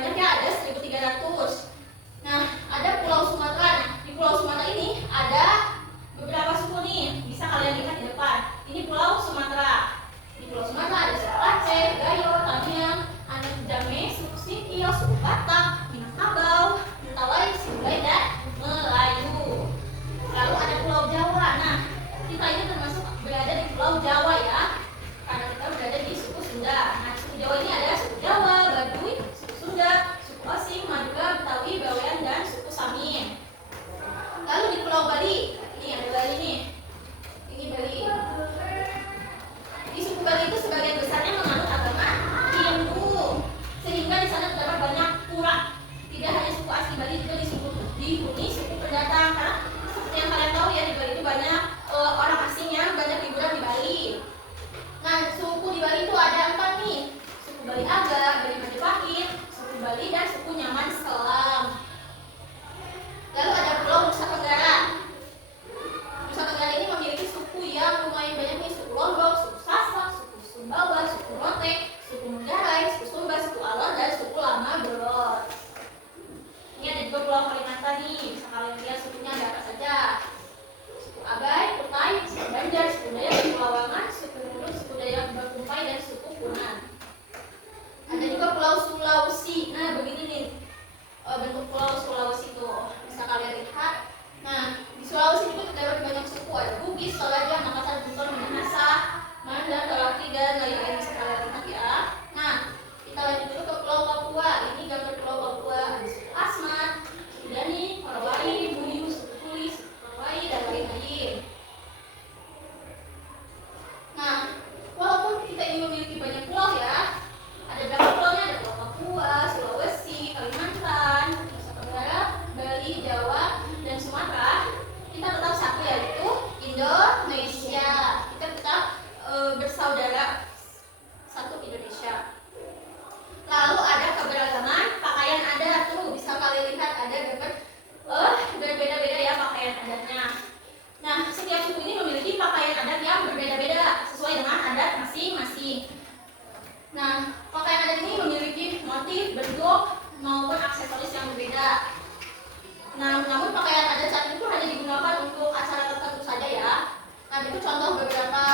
banyak ya, ada 1.300. Nah, ada Pulau Sumatera. Nah, di Pulau Sumatera ini ada beberapa suku nih, bisa kalian lihat di depan. Ini Pulau Sumatera. Di Pulau Sumatera ada suku Aceh, Gayo, Tamiang, Anak Jame, suku Singkil, suku Batak, Minangkabau, Mentawai, Sindai, dan Melayu. Lalu ada Pulau Jawa. Nah, kita ini termasuk berada di Pulau Jawa ya, karena kita berada di suku Sunda. Nah, suku Jawa ini ada suku Jawa, Baduy, suku Sunda, suku Osing, Madura, Betawi, Bawean, dan suku Samin. Lalu di Pulau Bali, ini ada Bali nih. Ini Bali. Di suku Bali itu sebagian besarnya menganut agama Hindu, sehingga di sana terdapat banyak pura. Tidak hanya suku asli Bali, juga dihuni suku pendatang. Karena seperti yang kalian tahu ya, di Bali itu banyak orang asing yang banyak liburan di Bali. Nah, suku di Bali itu ada 4 nih. Suku Bali Aga, Bali Majapahit, suku Bali, dan suku Nyaman Selam. Lalu ada Pulau Nusa Tenggara. Nusa Tenggara ini memiliki suku yang lumayan banyak nih, suku Lombok, suku Sasak, suku Sumbawa, suku Rote, suku Manggarai, suku Sumba, suku Alor, dan suku Lama Belot. Ini ada juga Pulau Kalimantan nih, bisa kalian lihat sukunya ada apa saja. Suku Agai, Kutai, suku Banjar, suku Dayak, suku Lawangan, suku Mulu, suku Dayak Bakumpai, dan suku Punan. Ada juga Pulau Sulawesi. Nah, begini nih bentuk Pulau Sulawesi itu, bisa kalian lihat. Nah, di Sulawesi itu terdapat banyak suku, ada Bugis, Toraja, Makassar, Buton, Minahasa, Mandan, Tolaki, dan lain-lain, bisa kalian lihat ya. Nah, kita lanjut dulu ke Pulau Papua. Ini gambar Pulau Papua. Ada suku Asmat, Sudani, Korowai, Buyu, suku Tuli, suku Korowai, dan lain-lain. Nah, walaupun kita ini memiliki banyak pulau ya, ada berapa pulaunya? Ada Pulau Papua, Sulawesi, Kalimantan, Nusa Tenggara, Bali, Jawa, dan Sumatera. Kita tetap satu, yaitu Indonesia. Kita tetap bersaudara, satu Indonesia. Lalu ada keberagaman pakaian adat. Tuh bisa kalian lihat ada gambar berbeda-beda ya pakaian adatnya. Nah, setiap suku ini memiliki pakaian adat yang berbeda-beda sesuai dengan adat masing-masing. Nah, pakaian adat ini memiliki motif, bentuk, maupun aksesoris yang berbeda. Nah, namun pakaian adat saat itu hanya digunakan untuk acara tertentu saja ya. Nah, itu contoh beberapa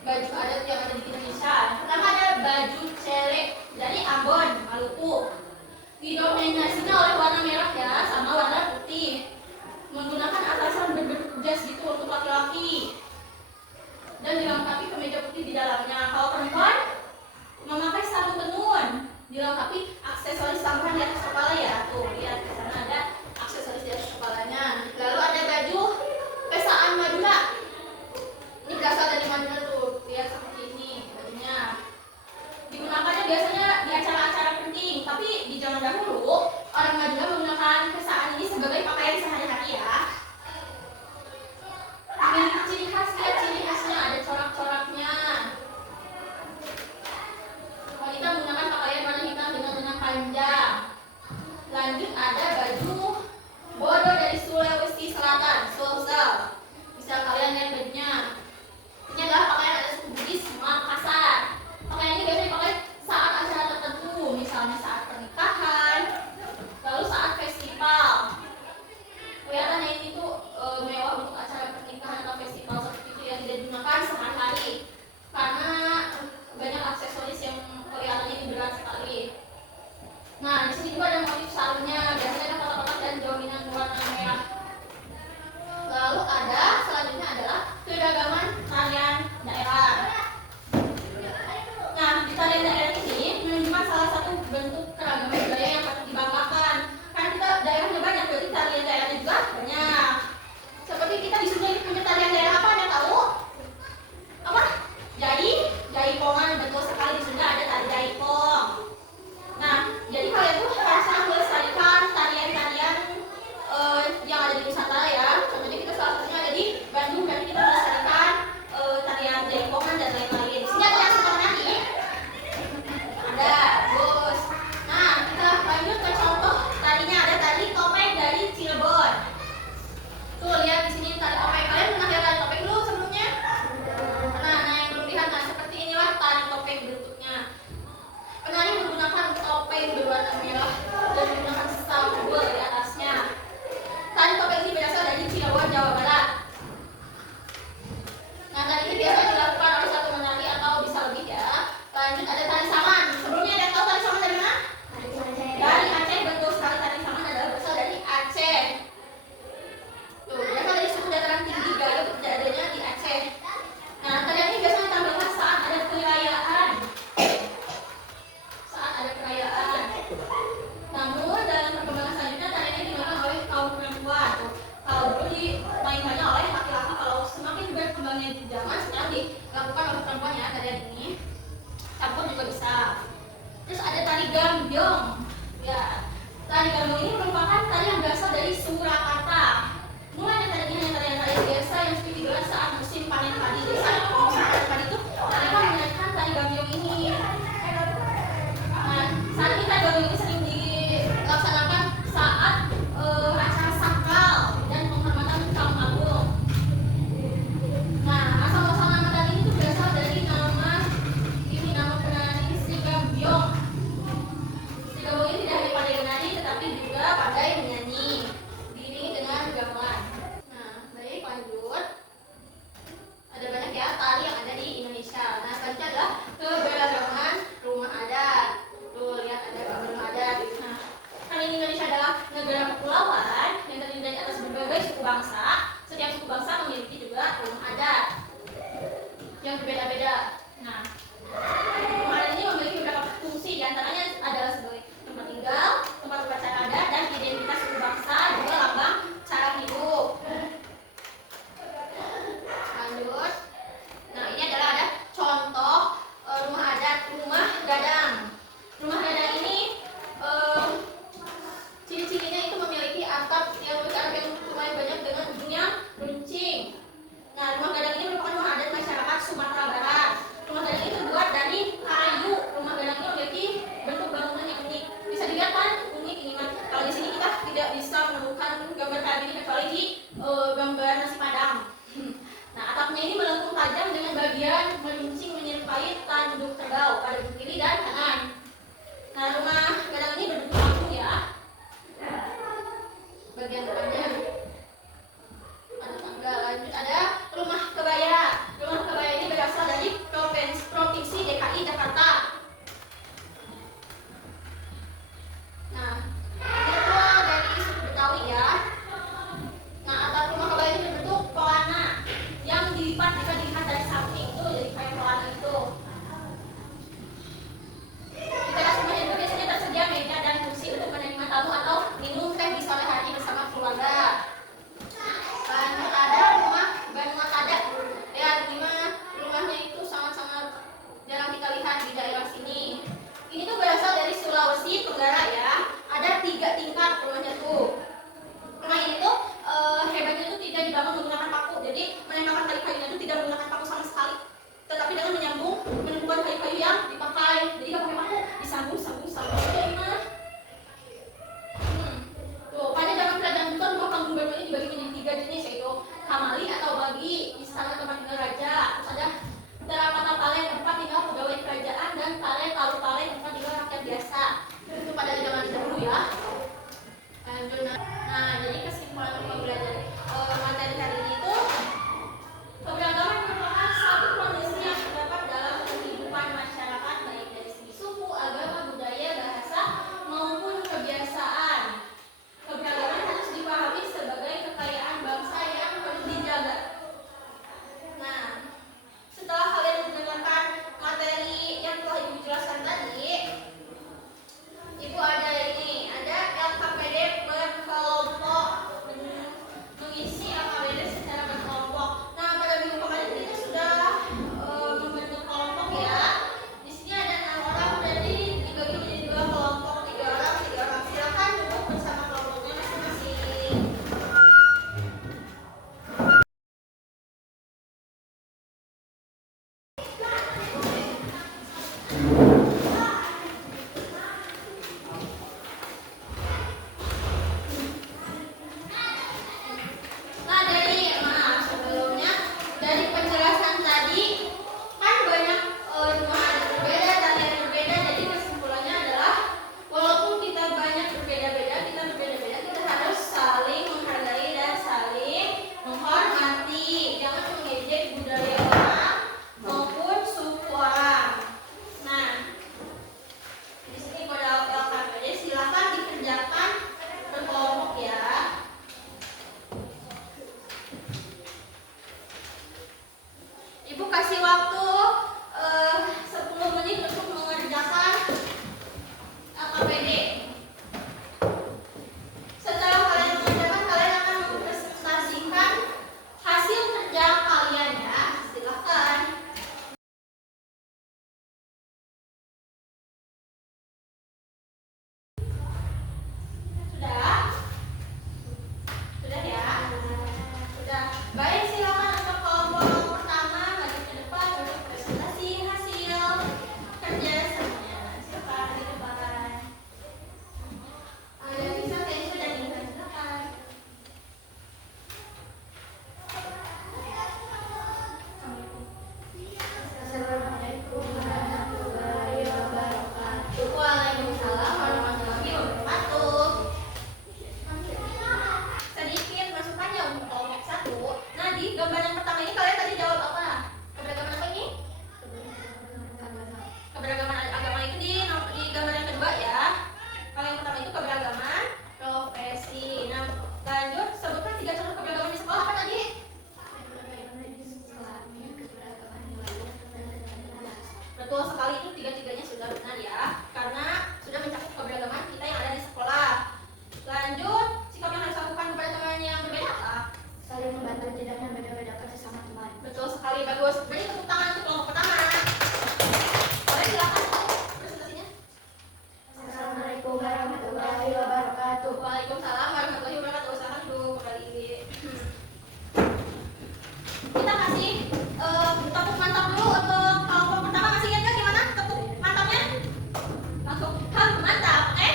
baju adat yang ada di Indonesia. Pertama ada baju celek dari Ambon, Maluku. Didominasinya oleh warna merah ya, sama warna putih. Menggunakan atasan berbentuk jas gitu untuk laki-laki. Dan dilengkapi kemeja putih di dalamnya. Kalau perempuan memakai sarung tenun, dilengkapi aksesoris tambahan di atas kepala ya. Tuh lihat di sana ada aksesoris di atas kepalanya. Lalu ada baju pesaan Madura. Ini berasal dari Madura tuh. Lihat seperti ini bajunya. Digunakannya biasanya di acara-acara penting, tapi di zaman dahulu orang Madura menggunakan pesaan ini sebagai pakaian sehari-hari ya. Memiliki ciri khas, lihat ciri khasnya ada corak-coraknya. Wanita menggunakan pakaian warna hitam dengan lengan panjang. Lanjut ada baju bodo dari Sulawesi Selatan, Sulsel. Bisa kalian lihat bajunya. Ini adalah pakaian adat suku Bugis Makassar. Pakaian ini biasanya dipakai saat acara tertentu, misalnya saat pernikahan, lalu saat festival. Kelihatannya ini tuh mewah untuk acara pernikahan atau festival seperti itu yang tidak digunakan sehari-hari karena banyak aksesoris yang kelihatannya ini berat sekali. Nah, di sini juga ada motif sarungnya, biasanya ada kotak-kotak dan dominan warna merah. Lalu ada selanjutnya adalah keragaman tarian daerah. Nah, di tarian daerah ini menunjukkan salah satu bentuk keragaman budaya yang patut dibanggakan. Karena kita daerahnya banyak, berarti tarian daerahnya juga banyak. Seperti kita di Sunda ini punya tarian daerah apa? Ada tahu? Apa? Jaipongan, betul sekali, di Sunda ada tari jaipong. Nah, jadi kalian tuh harus melestarikan tarian Ya, tari gambang ini merupakan tari yang berasal dari Surakarta. Mulanya tadinya hanya tarian rakyat biasa yang seperti digelar saat musim panen padi. Jadi saat musim panen padi itu mereka menyanyikan tari gambang ini. Nah, saat ini tari gambang ini sering dilaksanakan saat acara sakral dan penghormatan kaum agung. Nah, asal muasal nama tari ini tuh berasal dari nama penari Sri Gambyong. Sri Gambyong ini tidak hanya pandai menari tetapi juga pandai menyanyi diiringi dengan gamelan. Nah, baik lanjut. Ada banyak ya tari yang ada di Indonesia. Nah, selanjutnya adalah keberagaman rumah adat. Tuh lihat ada rumah adat. Nah, karena Indonesia adalah negara kepulauan yang terdiri dari atas berbagai suku bangsa. Setiap suku bangsa memiliki juga rumah adat yang berbeda-beda. Nah, rumah adat ini memiliki beberapa fungsi, diantaranya adalah sebagai tempat tinggal, tempat upacara adat, dan identitas suku bangsa, juga lambang cara hidup. Lanjut. Nah, ini adalah ada contoh rumah adat, rumah gadang. Rumah gadang ini ciri-cirinya itu memiliki atap yang lumayan banyak dengan ujung yang runcing. Nah, rumah gadang ini merupakan rumah adat masyarakat Sumatera Barat. Rumah gadang ini terbuat dari kayu. Rumah gadang ini memiliki bentuk bangunan yang unik. Bisa dilihat kan unik ini kan. Kalau di sini kita tidak bisa menemukan gambar kayak gini kecuali di gambar nasi padang. Nah, atapnya ini melengkung tajam dengan bagian meruncing menyerupai tanduk kerbau pada ujung kiri dan kanan. Nah, rumah gadang ini berbentuk kampung ya. Bagian depannya ada tangga. Lanjut ada rumah kebaya. Rumah kebaya ini berasal dari provinsi DKI Jakarta. Nah, ini tuh dari suku Betawi ya. Nah, atap rumah kebaya ini berbentuk pelana yang dilipat jika dilihat dari samping itu jadi kayak pelana itu. Di teras rumahnya juga biasanya tersedia meja dan kursi untuk menerima tamu atau minum teh di sore hari bersama keluarga. Lanjut ada rumah Banua Adat. Lihat ini mah rumahnya itu sangat-sangat jarang kita lihat di daerah sini. Ini tuh berasal dari Sulawesi Tenggara ya. Ada 3 tingkat rumahnya tuh. Rumah ini tuh hebatnya tuh tidak dibangun menggunakan paku. Jadi menembakkan kayu-kayunya itu tidak menggunakan paku sama sekali. Tetapi dengan menyambung menumpukan kayu-kayu yang dipakai. Jadi nggak pakai paku, disambung aja ini mah. Tuh, pada zaman kerajaan Buton rumah panggung Banua ini dibagi menjadi 3 jenis, yaitu kamali atau bagi istana tempat tinggal raja. Terus ada terapatan palen tempat tinggal pegawai kerajaan dan talu palen tempat tinggal rakyat biasa. Itu pada zaman dahulu ya. Lanjut. Nah, jadi kesimpulan pembelajaran materi hari ini itu keberagaman merupakan satu kondisi yang terdapat dalam kehidupan masyarakat baik dari segi suku, agama, budaya, bahasa maupun kebiasaan. Keberagaman harus dipahami sebagai kekayaan bangsa yang perlu dijaga. Nah, setelah kalian mendengarkan materi yang telah Ibu jelaskan tadi, Ibu ada ini, ada warahmatullahi wabarakatuh. Waalaikumsalam warahmatullahi wabarakatuh. Selamat duduk kembali. Kita kasih tepuk mantap dulu untuk kelompok pertama. Masih ingat nggak gimana tepuk mantapnya? Langsung mantap, oke?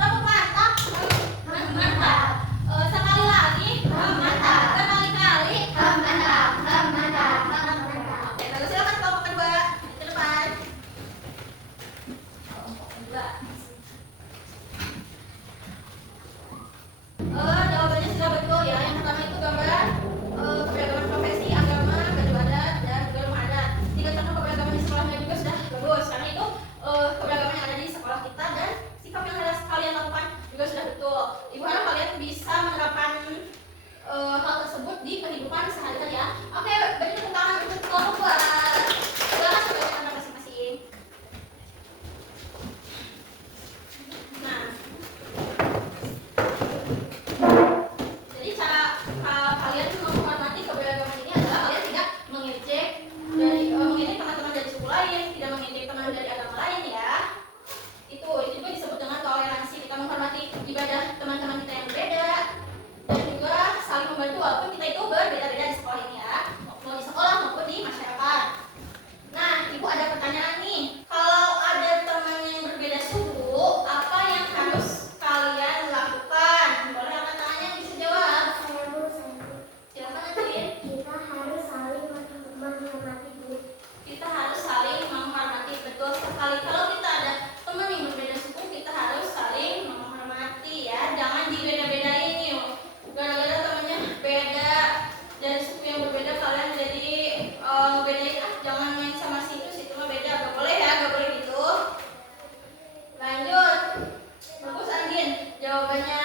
Tepuk mantap, mantap. Sekali lagi, mantap. Berkali-kali, mantap, mantap. Oke, lalu silakan kelompok kedua ke depan. Kelompok kedua. Jawabannya sudah betul ya. Yang pertama itu gambar keberagaman profesi, agama, baju adat, dan juga rumah adat. Tiga contoh keberagaman di sekolahnya juga sudah bagus. Karena itu keberagaman yang ada di sekolah kita dan sikap yang harus kalian lakukan juga sudah betul. Ibu harap kalian bisa menerapkan hal tersebut di kehidupan sehari-hari ya. Oke, beri tepuk tangan untuk kelompok dua. Silakan coba tempat masing-masing. Nah, jadi cara kalian menghormati keberagaman ini adalah kalian tidak mengejek teman-teman dari suku lain, tidak mengejek teman dari agama lain ya. Itu juga disebut dengan toleransi. Kita menghormati ibadah teman-teman kita yang berbeda dan juga saling membantu walaupun kita itu berbeda-beda di sekolah ini ya, mau di sekolah maupun di masyarakat. Nah, ibu ada pertanyaan nih. Kalau ada teman yang berbeda suku, apa yang harus kalian lakukan? Boleh angkat tangannya yang bisa jawab. Silakan Nadine. Kita harus saling menghormati Bu. Kita harus saling menghormati, betul sekali. Kalau kita ada teman yang berbeda suku, kita harus saling menghormati ya. Jangan dibeda-bedain yuk. Gara-gara temannya beda dari suku yang berbeda kalian jadi bedain jangan main sama situ mah beda. Gak boleh ya, gak boleh gitu. Lanjut. Bagus Andin. Jawabannya